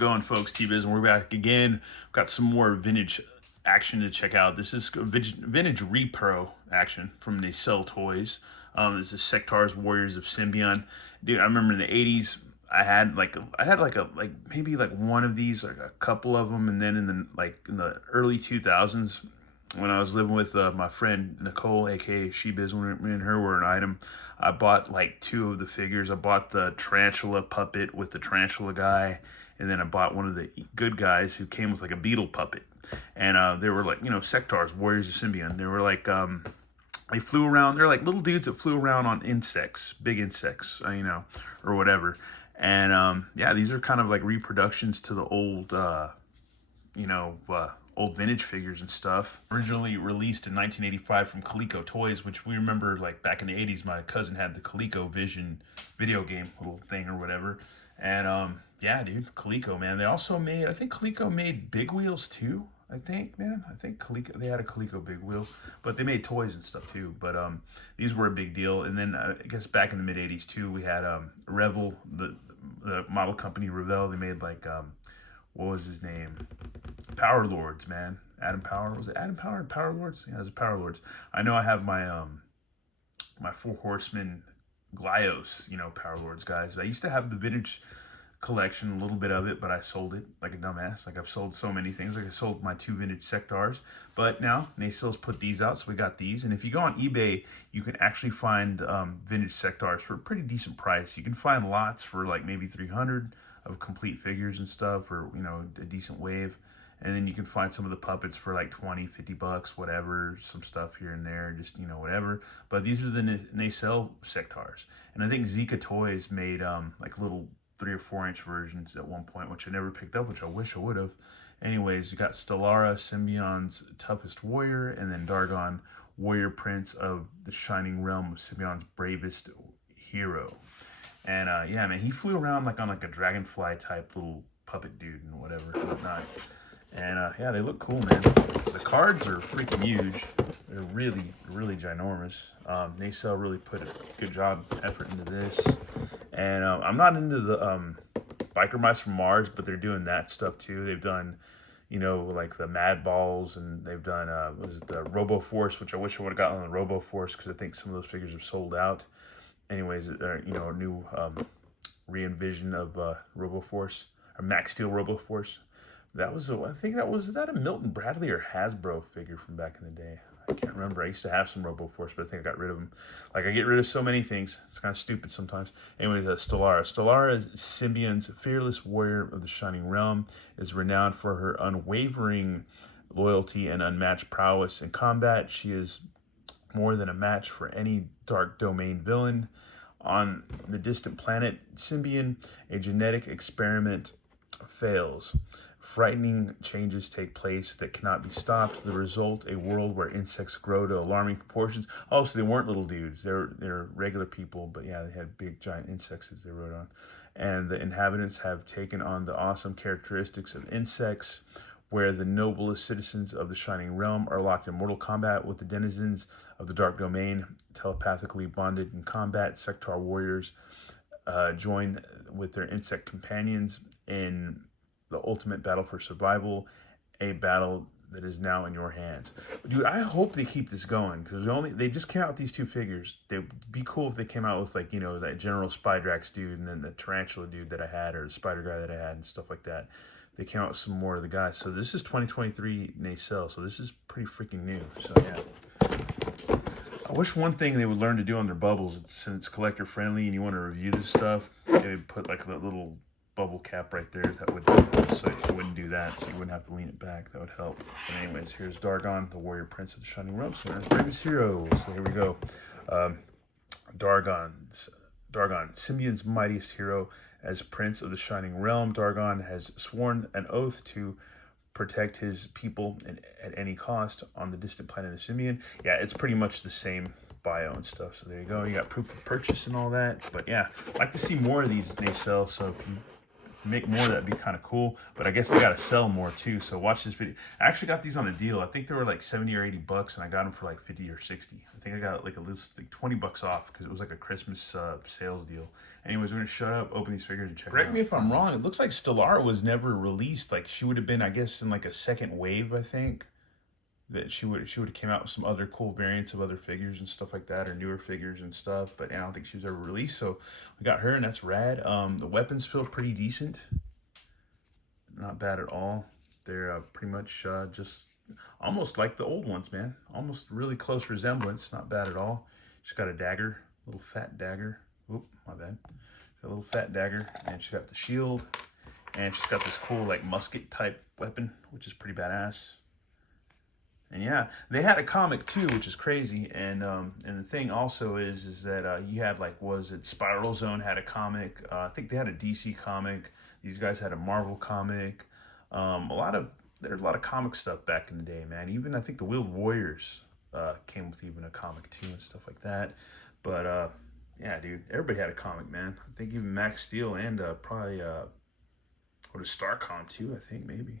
going, folks? T-Biz, and we're back again. We've got some more vintage action to check out. This is vintage repro action from Nacelle Toys. This is Sectaurs Warriors of Symbion. Dude, I remember in the 80s, I had maybe one of these, like a couple of them, and then in the early 2000s, when I was living with my friend Nicole, aka She-Biz, when me and her were an item, I bought like two of the figures. I bought the tarantula puppet with the tarantula guy, and then I bought one of the good guys who came with like a beetle puppet. And they were like, Sectaurs, Warriors of Symbion. They were like, they flew around. They're like little dudes that flew around on insects, big insects, or whatever. And yeah, these are kind of like reproductions to the old, old vintage figures and stuff. Originally released in 1985 from Coleco Toys, which we remember like back in the 80s, my cousin had the Coleco Vision video game little thing or whatever. And yeah, dude, Coleco, man. They also made, I think Coleco made Big Wheels too. I think Coleco, they had a Coleco Big Wheel, but they made toys and stuff too. But these were a big deal. And then I guess back in the mid 80s too, we had Revell, the model company Revell. They made like what was his name? Power Lords, man. Adam Power. Was it Adam Power and Power Lords? Yeah, it was Power Lords. I know I have my my Four Horsemen Glyos, Power Lords guys. I used to have the vintage collection, a little bit of it, but I sold it like a dumbass. Like I've sold so many things. Like I sold my two vintage Sectaurs, but now Nacelle's put these out, so we got these. And if you go on eBay, you can actually find vintage Sectaurs for a pretty decent price. You can find lots for like maybe 300 of complete figures and stuff, or a decent wave. And then you can find some of the puppets for like 20, 50 bucks, whatever, some stuff here and there, just, whatever. But these are the Nacelle Sectaurs. And I think Zika Toys made like little 3 or 4 inch versions at one point, which I never picked up, which I wish I would have. Anyways, you got Stellara, Symbion's toughest warrior, and then Dargon, warrior prince of the shining realm of Symbion's bravest hero. And yeah, man, he flew around like on like a dragonfly type little puppet dude and whatnot. And yeah, they look cool, man. The cards are freaking huge. They're really, really ginormous. Nacelle really put a good effort into this. And I'm not into the Biker Mice from Mars, but they're doing that stuff too. They've done, like the Mad Balls, and they've done, what is it, the Robo Force, which I wish I would have gotten on the Robo Force because I think some of those figures have sold out. Anyways, a new re-envision of Robo Force, or Max Steel Robo Force. I think that a Milton Bradley or Hasbro figure from back in the day? I can't remember. I used to have some Robo Force, but I think I got rid of them. Like, I get rid of so many things. It's kind of stupid sometimes. Anyways, Stellara. Stellara is Symbion's fearless warrior of the Shining Realm, is renowned for her unwavering loyalty and unmatched prowess in combat. She is more than a match for any Dark Domain villain. On the distant planet Symbion, a genetic experiment fails. Frightening changes take place that cannot be stopped. The result, a world where insects grow to alarming proportions. Oh, so they weren't little dudes. They're regular people, but yeah, they had big, giant insects that they rode on. And the inhabitants have taken on the awesome characteristics of insects, where the noblest citizens of the Shining Realm are locked in mortal combat with the denizens of the Dark Domain, telepathically bonded in combat. Sectaur warriors join with their insect companions in the ultimate battle for survival, a battle that is now in your hands. Dude, I hope they keep this going, because they just came out with these two figures. They'd be cool if they came out with like, that General Spidrax dude, and then the Tarantula dude that I had, or the Spider guy that I had, and stuff like that. They came out with some more of the guys. So this is 2023 Nacelle, so this is pretty freaking new. So yeah, I wish one thing they would learn to do on their bubbles, since it's collector friendly and you want to review this stuff, they would put like that little bubble cap right there. That would, so you wouldn't do that, so you wouldn't have to lean it back. That would help. But anyways, here's Dargon, the warrior prince of the Shining Realm, Symbion's bravest hero. So here we go. Dargon, Symbion's mightiest hero. As prince of the Shining Realm, Dargon has sworn an oath to protect his people at any cost on the distant planet of Symbion. Yeah, it's pretty much the same bio and stuff. So there you go. You got proof of purchase and all that. But yeah, I'd like to see more of these Nacelle. So if you make more, that'd be kind of cool. But I guess they gotta sell more too. So watch this video. I actually got these on a deal. I think they were like 70 or 80 bucks, and I got them for like 50 or 60. I think I got like like 20 bucks off because it was like a Christmas sales deal. Anyways, we're gonna shut up, open these figures, and check. Correct me if I'm wrong. It looks like Stellara was never released. Like she would have been, I guess, in like a second wave. I think that she would have came out with some other cool variants of other figures and stuff like that, or newer figures and stuff. But I don't think she was ever released. So we got her, and that's rad. The weapons feel pretty decent. Not bad at all. They're pretty much just almost like the old ones, man. Almost really close resemblance. Not bad at all. She's got a dagger, little fat dagger. Oop, my bad. Got a little fat dagger, and she's got the shield, and she's got this cool like musket type weapon, which is pretty badass. And yeah, they had a comic too, which is crazy. And the thing also is that you had like, was it Spiral Zone had a comic? I think they had a DC comic. These guys had a Marvel comic. There's a lot of comic stuff back in the day, man. Even I think the Wheeled Warriors came with even a comic too and stuff like that. But yeah, dude, everybody had a comic, man. I think even Max Steel and probably what is Starcom too? I think maybe.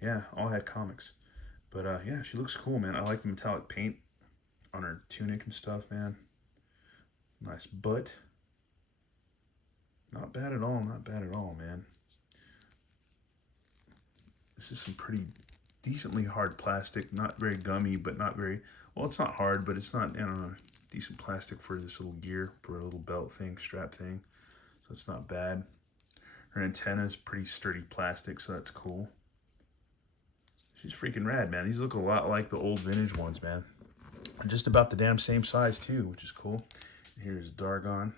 Yeah, all had comics. But yeah, she looks cool, man. I like the metallic paint on her tunic and stuff, man. Nice butt. Not bad at all, not bad at all, man. This is some pretty decently hard plastic. Not very gummy, but not very... Well, it's not hard, but it's not, I don't know, decent plastic for this little gear, for a little belt thing, strap thing. So it's not bad. Her antenna is pretty sturdy plastic, so that's cool. She's freaking rad, man. These look a lot like the old vintage ones, man. And just about the damn same size, too, which is cool. And here's Dargon.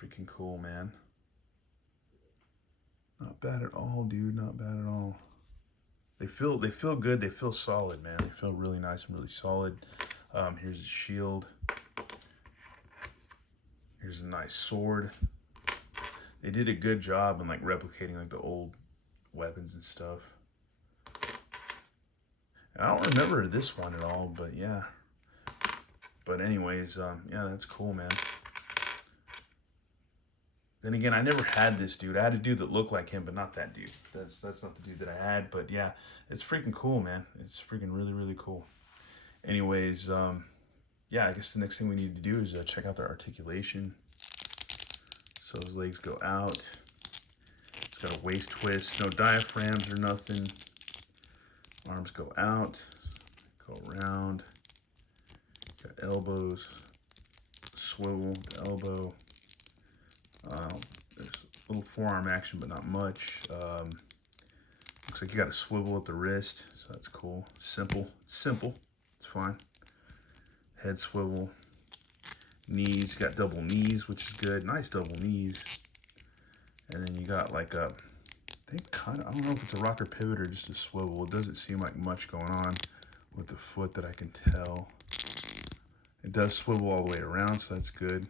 Freaking cool, man. Not bad at all, dude. Not bad at all. They feel good. They feel solid, man. They feel really nice and really solid. Here's a shield. Here's a nice sword. They did a good job in like replicating like the old weapons and stuff. And I don't remember this one at all, but yeah. But anyways, yeah, that's cool, man. Then again, I never had this dude. I had a dude that looked like him, but not that dude. That's not the dude that I had. But yeah, it's freaking cool, man. It's freaking really, really cool. Anyways, yeah, I guess the next thing we need to do is check out their articulation. So his legs go out. It's got a waist twist, no diaphragms or nothing. Arms go out, go around. Got elbows, swivel the elbow. There's a little forearm action, but not much. Looks like you got a swivel at the wrist, so that's cool. Simple, it's fine. Head swivel. Knees, got double knees, which is good. Nice double knees. And then you got like a, I don't know if it's a rocker pivot or just a swivel. It doesn't seem like much going on with the foot that I can tell. It does swivel all the way around, so that's good.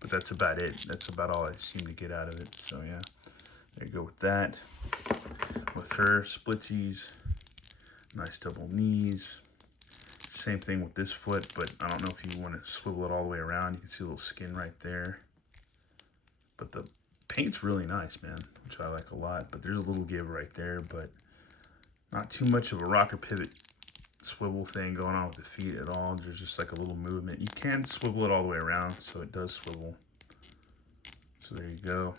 But that's about it. That's about all I seem to get out of it. So yeah, there you go with that. With her, splitsies, nice double knees. Same thing with this foot, but I don't know if you want to swivel it all the way around. You can see a little skin right there. But the paint's really nice, man, which I like a lot. But there's a little give right there, but not too much of a rocker pivot swivel thing going on with the feet at all. There's just like a little movement. You can swivel it all the way around, so it does swivel. So there you go.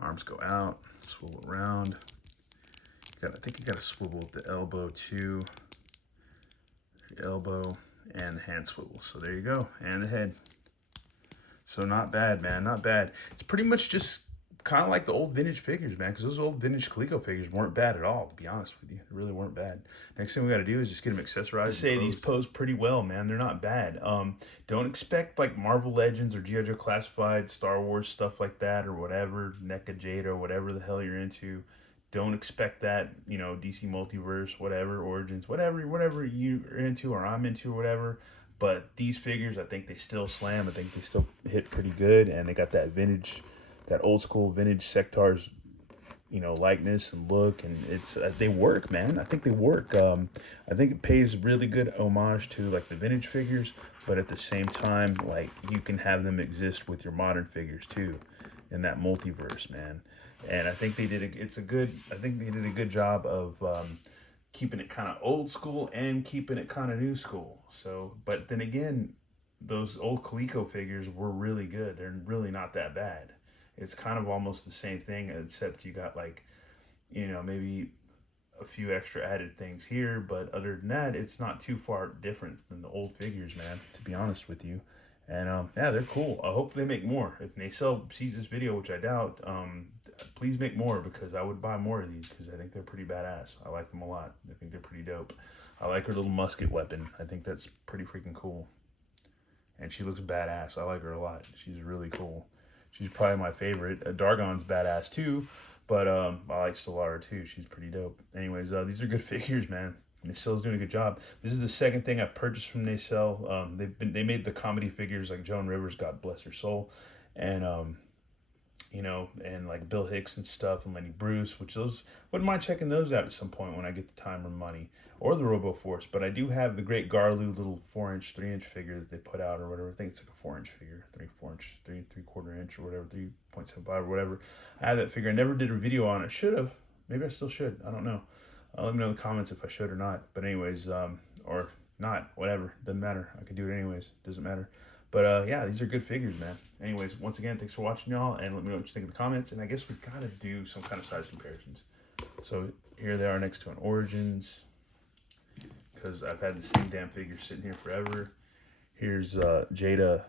Arms go out, swivel around. I think you got to swivel at the elbow too. The elbow and the hand swivel. So there you go, and the head. So not bad, man, not bad. It's pretty much just kind of like the old vintage figures, man, because those old vintage Coleco figures weren't bad at all, to be honest with you. They really weren't bad. Next thing we got to do is just get them accessorized. I'd say these pose pretty well, man. They're not bad. Don't expect like Marvel Legends or G.I. Joe Classified, Star Wars stuff like that, or whatever, NECA Jada, or whatever the hell you're into. Don't expect that, you know, DC Multiverse, whatever, Origins, whatever you're into or I'm into or whatever. But these figures, I think they still slam. I think they still hit pretty good, and they got that vintage, that old school vintage Sectaurs, you know, likeness and look, and it's they work, man. I think they work. I think it pays really good homage to like the vintage figures, but at the same time, like, you can have them exist with your modern figures too, in that multiverse, man. And I think they did I think they did a good job of keeping it kind of old school and keeping it kind of new school. So, but then again, those old Coleco figures were really good. They're really not that bad. It's kind of almost the same thing, except you got like, maybe a few extra added things here, but other than that, it's not too far different than the old figures, man, to be honest with you. And yeah, they're cool. I hope they make more. If Nacelle sees this video, which I doubt, please make more, because I would buy more of these, because I think they're pretty badass. I like them a lot. I think they're pretty dope. I like her little musket weapon. I think that's pretty freaking cool. And she looks badass. I like her a lot. She's really cool. She's probably my favorite. Dargon's badass too, but I like Stellara too. She's pretty dope. Anyways, these are good figures, man. Nacelle's doing a good job. This is the second thing I purchased from Nacelle. They made the comedy figures like Joan Rivers, God bless her soul, and and like Bill Hicks and stuff, and Lenny Bruce, which those, wouldn't mind checking those out at some point when I get the time or money, or the Robo Force. But I do have the Great Garloo little 4-inch, 3-inch figure that they put out, or whatever. I think it's like a 4-inch figure, 4-inch, 3/4 inch, or whatever, 3.75 or whatever. I have that figure. I never did a video on it. Should have. Maybe I still should. I don't know. Let me know in the comments if I should or not. But anyways, or not, whatever. Doesn't matter. I could do it anyways. Doesn't matter. But yeah, these are good figures, man. Anyways, once again, thanks for watching, y'all, and let me know what you think in the comments. And I guess we gotta do some kind of size comparisons. So here they are next to an Origins, because I've had the same damn figure sitting here forever. Here's Jada,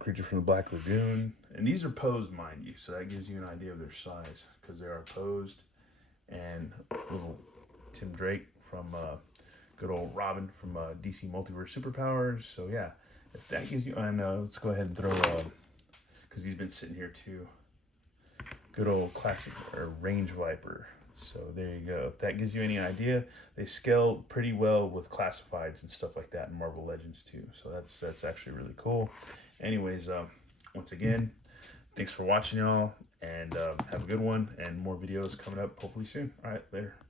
Creature from the Black Lagoon, and these are posed, mind you, so that gives you an idea of their size, because they are posed. And little Tim Drake from good old Robin from DC Multiverse Superpowers. So yeah, if that gives you, and let's go ahead and throw, because he's been sitting here too, good old classic or Range Viper. So there you go. If that gives you any idea, they scale pretty well with classifieds and stuff like that in Marvel Legends too. So that's actually really cool. Anyways, once again, thanks for watching, y'all, and have a good one, and more videos coming up hopefully soon. All right, later.